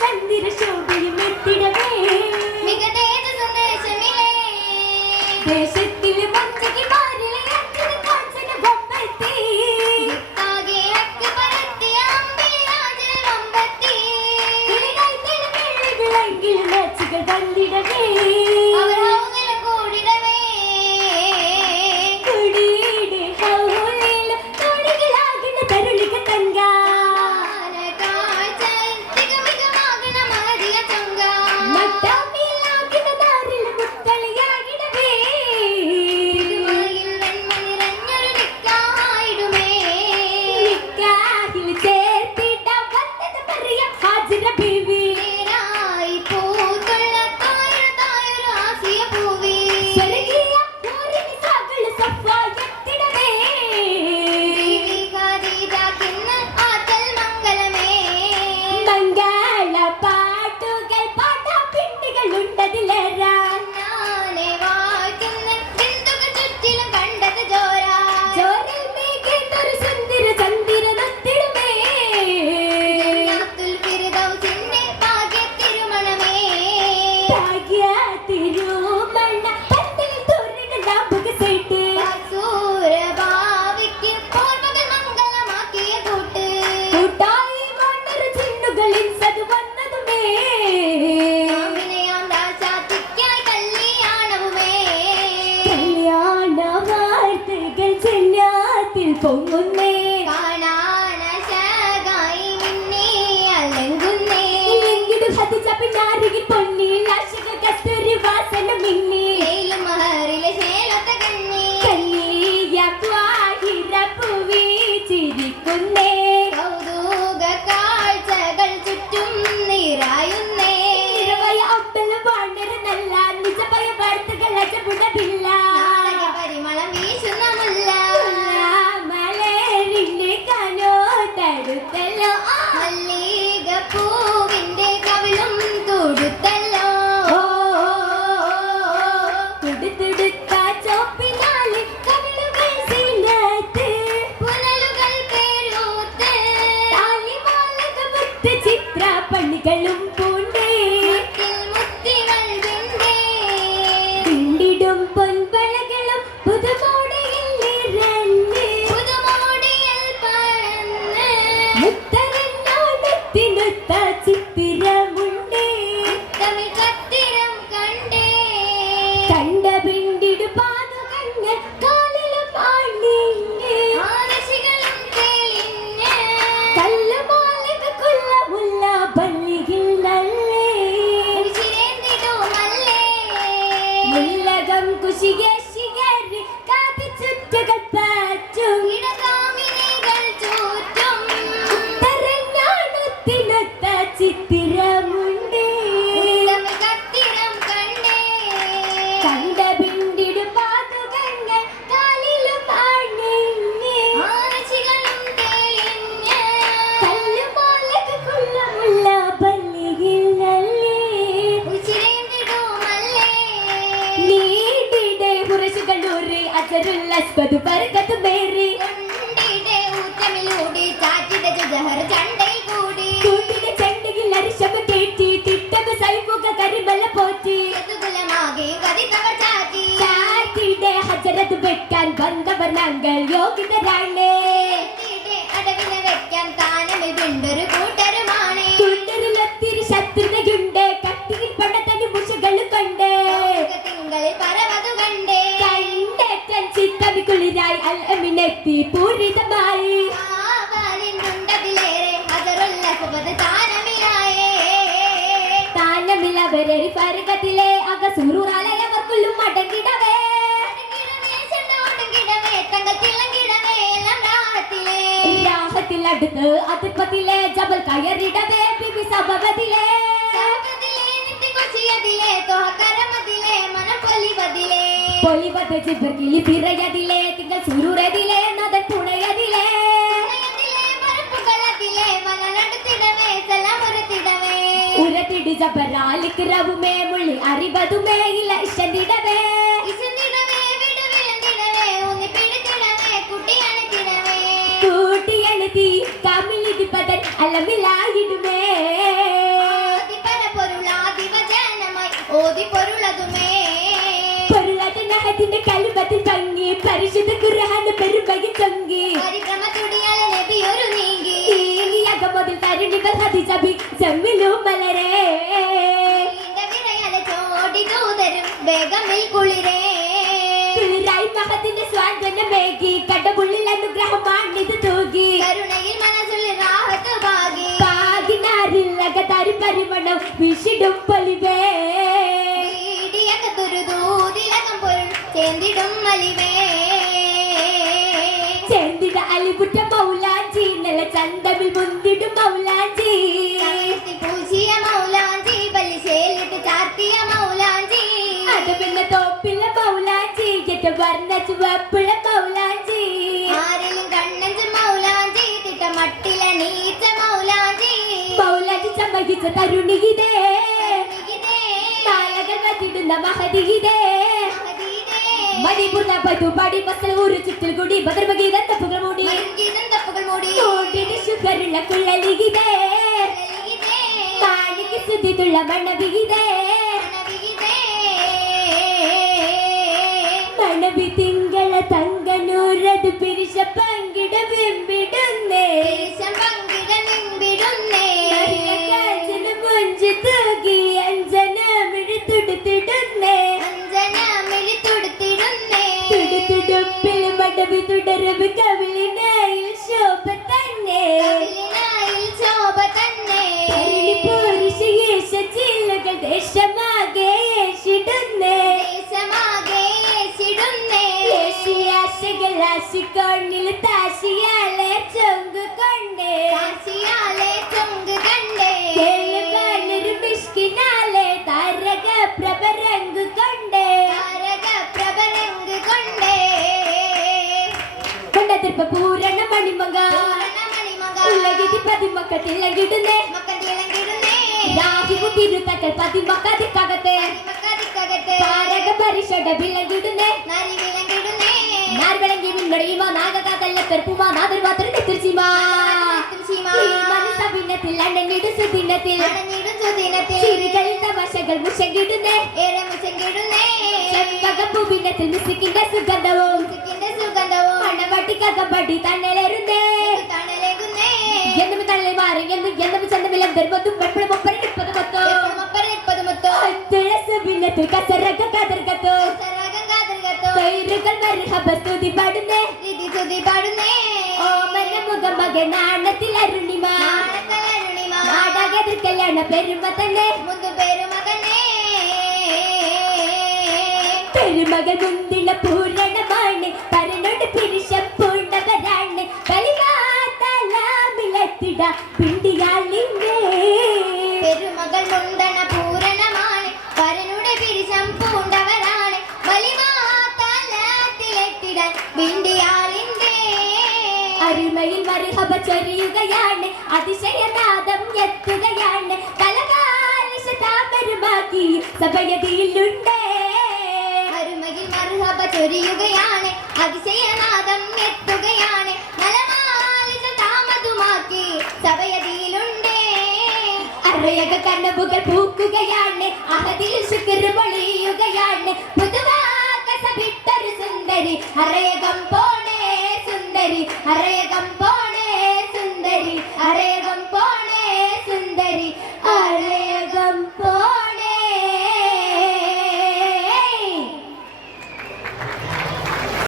ചന്ദ്ര ശോഭയും എത്തിടവേ മികതേജ സന്ദേശമില്ലേ ദേശത്തിലെ മഞ്ചകി മാറിലെ അച്ഛന് കാഞ്ചന ബൊമ്പത്തി ആകെ അക്ക് പരത്തിയ അമ്പിളി രാജൽ വമ്പത്തി കിളികൾ തിരുവെള്ളി വിളങ്കിൽ ലച്ചുകൾ വന്നിടവേ അവർ ഹൗസിൽ കൂടിടവേ കുടിയുടെ ഹൗലിൽ തൊടികളാകിന തരുളിക തങ്ക കാഴ്ചയിൽ തികമികമാകണ മഹതിയ ചങ്ക മട്ടാമിലാകിന നാരിൽ മുത്തളിയാകിടവേ തിരുവായിൽ വെണ്മ നിറഞ്ഞൊരു നിക്കായിടുമേ നിക്കാഹിൽ ചേർത്തിട വന്നത് മറിയം ഹാജിറ ബീവി നേരായി പൂത്തുള്ള തായൊരു ആസിയ പൂവി സ്വർഗീയ പൂരിനി സകല സഫായത്തിടവേ ബീവി ഖദീജക്കിന്ന് ആറ്റൽ മംഗലമേ മംഗള പാട്ടുകൾ പാട്ടാപ്പിണ്ടികൾ ഉണ്ടതിലേറാ ഞാനെ വാഴ്ത്തുന്ന ബിന്ദുകൾ ചുറ്റിലും കണ്ടത് ജോരാ ജോറിൽ മേഘേന്തൊരു സുന്ദര ചന്ദ്രനൊത്തിടുമേ ജന്നാത്തുൽ ഫിർദൗസിന്റെ ഭാഗ്യത്തിരുമണമേ ഭാഗ്യ തിരുമണ്ണ പത്തിൽ തോരകൾ ലാഭക സേട്ട് സൂരഭാവിക്ക് പൂർവ്വകൾ മംഗളമാക്കിയ കൂട്ട് കൂട്ടായി വണ്ണൊരു ചിന്നുകളിൽ സതു വന്നതുമേ അഭിനയാം രാജാത്തിക്കായി കല്യാണവുമേ കല്യാണ വാർത്തകൾ ചെല്ലാത്തിൽ പൊങ്ങുന്നേ കാണാനശകായി മിന്നി അലങ്കുന്നേ ഇല്ലെങ്കിലും ഹദിജ പിന്നാരികിൽ പൊന്നിൽ ആശിക കസ്തൂരി വാസന മിന്നി ലൈലും മഹറിലെ ശേലത്തെ കണ്ണി കല്ലിയ ത്വാഹിര പൂവി ചിരിക്കുന്നേ കൗതുക കാഴ്ചകൾ ചുറ്റും നിറയുന്നേ നിറവയ അമ്പല വാണര നല്ല നിജഭയ വാർത്തകൾ അജബുടവില്ല നാടക പരിമളം വീശുന്ന മുല്ല മലരിന്റെ കനോ തടുത്തല്ലോ മല്ലികപ്പൂവിന്റെ കവിളും തൊടുത്തല്ലോ തുടുത്തുടുത്ത ചോപ്പിനാല് കവിളുകൾ സീനത്ത് പുനലുകൾ പേരൂത്ത് താലിമാലക മുത്ത് ചിത്ര പണികളും പൂണ്ടേ മുത്തിൽ മുത്തികൾ വിണ്ടേ പിണ്ടിടും പൊൻവളകളും പുതുമോടിയിൽ നിറഞ്ഞ് പുതുമോടിയിൽ പറന്ന് മുത്തരഞ്ഞോടത്തിനൊത്ത ചിത്തിരമുണ്ടേ തമിഴ് കത്തിരം കണ്ടേ കണ്ട പിണ്ടിടു പാതുകങ്ങൾ കാലിലും ആണിഞ്ഞ് ആരശികളും തെളിഞ്ഞ് കല്ലുമാലക കൊല്ലമുള്ള പള്ളിയിൽ നല്ലേ ഉശിരേന്തിടുമല്ലേ മുല്ലകം കുശികേശികേറി കാതി ചുറ്റുകൾ പാറ്റും ഇടകാമിനികൾ ചൂറ്റും ഉത്തരഞ്ഞാണത്തിനൊത്ത ചിത്തിരമുണ്ടേ തമിഴ് കത്തിരം കണ്ടേ കണ്ട പിണ്ടിടു പാതുകങ്ങൾ കാലിലും ആണിഞ്ഞ് ആരശികളും തെളിഞ്ഞ് കല്ലുമാലക കൊല്ലമുള്ള പള്ളിയിൽ നല്ലേ ഉശിരേന്തിടുമല്ലേ നീടിടെ പുരുഷകളൂറി അസറുൽ അസ്വദ് ബർക്കത്ത് മേറി കൊണ്ടിടെ ഊറ്റമിലൂടി ചാറ്റിടെ ജുജഹർ ചണ്ടയിൽ കൂടി കൂട്ടിലെ ചെണ്ടയിൽ അരിശമ കേറ്റി തിട്ടമ സൈമുഖ കരിമല പോറ്റി യദുകുലമാകെ കതിതവർ ചാറ്റി ചാറ്റിടെ ഹജറത്ത് വെക്കാൻ വന്നവർ ഞങ്ങൾ യോഗ്യതരാണ് ചാറ്റിടെ അടവിനെ വെക്കാൻ താനമിൽ വിണ്ടൊരു കൂട്ടരുമാണ് കൂട്ടരിലൊത്തിരി ശത്രുതയുണ്ട് കട്ടിയിൽ പണ്ടത്തനി മുഷകൾ കൊണ്ട് തിങ്കളിൽ പരവതു കണ്ടേ കണ്ടേറ്റൻ ചിത്തമിക്കുളിരായി അൽ അമിനെത്തി പൂരിതമായി ആവാലിനുണ്ടതിലേറെ ഹജറുൽ അസ്വദ് താനമിലായേ താനമില്ലവരെ പരകത്തിലെ അകസൂറാലയവർക്കുള്ളും മടങ്ങിടവേ ചെണ്ടോടുങ്കിടവേ തങ്ങൾ തിളങ്ങിടവേ എല്ലാം രാഹത്തിലേ രാഹത്തിൽ അടുത്ത് അതിർപ്പത്തിലെ ജബൽ കയറിടവേ ബിബി സബബതിലെ സർവ്വതിലേ നിത്യകൊച്ചിയതിലേ തോഹക്കരമതിലേ മനപ്പൊലിവതിലേ പൊലിവത് ചിബർക്കിലി പിറയതിലെ തിങ്കൾ സുരൂറതിലെ നദൻ പുണയതിലെ ഉണയതിലേ മരപ്പുകളതിലേ മനനടുത്തിടവേ സലാമുരത്തിടവേ ഉരത്തിടി ജബറാലിക്ക് റവുമേ മുള്ളി അറിവതുമേ ഇല്ല ഇഷ്ടത്തിടവേ ഇശുന്നിടവേ വിടുവിളന്തിടവേ ഊന്നി പിടിത്തിടവേ കുട്ടിയണിത്തിടവേ കൂട്ടിയെഴുതി കമിളിതി പതൻ അലമിലായിടുമേ ഓതി പൊരുളതുമേ പൊരുളതിന്റെ കൽബത്തിൽ തങ്ങി പരിശുദ്ധ ഖുർആന്റെ പെരുമകി തങ്ങി പരിക്രമ തുടിയാൽ നബി ഒരു നീങ്ങി അകമതിൽ തരുണികൾ ഹദിജബി ജമ്മിലും മലരേ നീണ്ട വിറയാല ചോടി ദൂതരും വേഗമിൽ കുളിരേ കുളിരായി മഹത്തിന്റെ സ്വാതന്ത്ര്യമേകി കടമുള്ളിൽ അനുഗ്രഹമാണിത് തൂകി കരുണയിൽ മനസ്സുള്ളിൽ റാഹത്ത് ഭാഗി പാകിനാരിൽ അകതാരി പരിമണം വിഷിടും പൊലിവേ വീടിയകത്തൊരു ദൂതിലകം പൊരുൾ ചേന്തിടും മലിവേ ചേർന്നിട അലിപുറ്റ മൗലാഞ്ചി നല്ല ചന്തമിൽ മുന്തിടും മൗലാഞ്ചി കവിഴ്ത്തി പൂശിയ മൗലാഞ്ചി പലിശയിലിട്ട് ചാർത്തിയ മൗലാഞ്ചി അത് പിന്നെ തോപ്പിലെ മൗലാഞ്ചി ഏറ്റവും വർണ്ണ ചുവപ്പുള്ള മൗലാഞ്ചി ആരിലും കണ്ണഞ്ച് മൗലാഞ്ചി തിട്ടമട്ടിലെ നീച്ച മൗലാഞ്ചി മൗലാഞ്ചി ചമകിച്ച തരുണിയിതേ ഇതേ താലകൾ വതിടുന്ന മഹതിയിതേ മഹദീദേ മണിപൂർണ്ണ പതുപാടി മസൽ ഊരു ചുറ്റിൽ കൂടി ബദർമഗീത തപ്പുകൾ മൂടി മരുങ്കീതം തപ്പുകൾ മൂടി കൂട്ടിന് ഷുഗറുള്ള കുഴലികിതേ ഇതേ കാണിക്ക് സുതിത്തുള്ള മണവികിതേ മണവിതേ മണവി തിങ്കള തങ്കനൂരത് പിരിശ പങ്കിട വെമ്പിടുന്നേ ദേശം പങ്കിട നിമ്പിടുന്നേ മുഞ്ചു തൂകി അഞ്ജനമിഴുത്തുടുത്തിടുന്നേ അഞ്ജനമിഴി തുടുത്തിടുന്നേ തുടുത്തുടുപ്പിൽ മടവി തുടരവ് കവിളിനായിൽ ശോഭ തന്നെ കവിളിനായിൽ ശോഭ തന്നെ പുരുഷ യേശ ചില്ലകൾ ദേശമാകെ യേശിടുന്നേ ദേശമാകെ യേശിടുന്നേ യേശിയാശകൾ ആശിക്കണ്ണിൽ താശിയാലെ ചൊങ്ക് കൊണ്ടേ കാശിയാലെ ചൊങ്ക് കണ്ടേ കേളുവാനൊരു മിഷ്കിനാലെ താരക പ്രഭരങ്ക് കൊണ്ടേ താരക പ്രഭരങ്ക് കൊണ്ടേ കൊണ്ടതിർപ്പ പൂരണ മണിമക പൂരണമണിമക ഉലകിതി പതിമക്ക തിളങ്ങിടുന്നേ മക്കതിളങ്ങിടുന്നേ രാജികു തിരുത്തക്കൾ പതിമക്കതിക്കകത്തെ മക്കതിക്കകത്തെ താരക പരിഷട വിളങ്ങിടുന്നേ നരി വിളങ്ങിടുന്നേ നാർവിളങ്ങി മുന്നടിയുമോ നാഗകാതല്ല തെർപ്പുമാ നാദർ മാത്രം തിരുച്ചിമാ തുളസിമാ സഭിന്നത്തിൽ അണ്ണനിടു സുദിനത്തിൽ അണഞ്ഞിടും സുദിനത്തിൽ ചിരികളിൽ തമാശകൾ മുഷങ്ങിടുന്നേ ഏറെ മുശങ്കിടുന്നേ ചെമ്പകപ്പൂവിനത്തിൽ മിസിക്കിന്റെ സുഗന്ധവും മുസിക്കിന്റെ സുഗന്ധവും മണവട്ടിക്കകപ്പടി തന്നലേറുന്നേ തണലേകുന്നേ എന്നും തള്ളി മാറി എന്നും ചന്തമിലും ധർമ്മത്തും പെപ്പളും ഒപ്പരം ഇപ്പത് മൊത്തോ എപ്പോഴും മുത്തോ സുഭിന്നത്തിൽ കസരക കതർക്കത്തോ സരാഗം കാതൃകത്തോ കൈറുകൾ മർഹബ സ്തുതി പാടുന്നേ രീതി സുതി പാടുന്നേ ഓമന മുഖം മകനാണത്തിൽ അരുണിമ നാണത്തലരുണിമ നാടകത്തിൽ കല്യാണ പെരുമ തന്നെ മുന്തു പേരുമകനേ പെരുമകൾ മുന്തിള പൂരണമാണ് പരനോട് പിരിശം പൂണ്ടവരാണ് കളിവാത്തലാമിളത്തിട പിണ്ടിയാളിന്റെ പെരുമകൾ മുണ്ടണ പൂരണമാണ് വരനുടെ പിരിശം പൂണ്ടവരാണ് വലിമാതലത്തിലെത്തിടാൻ വിണ്ടിയാളിന്റെ അരുമയിൽ മർഹബ ചൊരിയുകയാണ് അതിശയനാദം എത്തുകയാണ് കലകാലിശ താമരമാക്കി സഭയതിയിലുണ്ടേ അരുമയിൽ മർഹബ ചൊരിയുകയാണ് അതിശയനാദം എത്തുകയാണ് നലമാലിശ താമതുമാക്കി സഭയതിയിലുണ്ടേ അറയക കണ്ണുകൾ പൂക്കുകയാണ് അഹദിൽ ശുക്ർ പൊളിയുകയാണ് പുതുവാക്കസവിട്ടൊരു സുന്ദരി അറയകം പോണേ സുന്ദരി അറയകം പോണേ സുന്ദരി അറയകം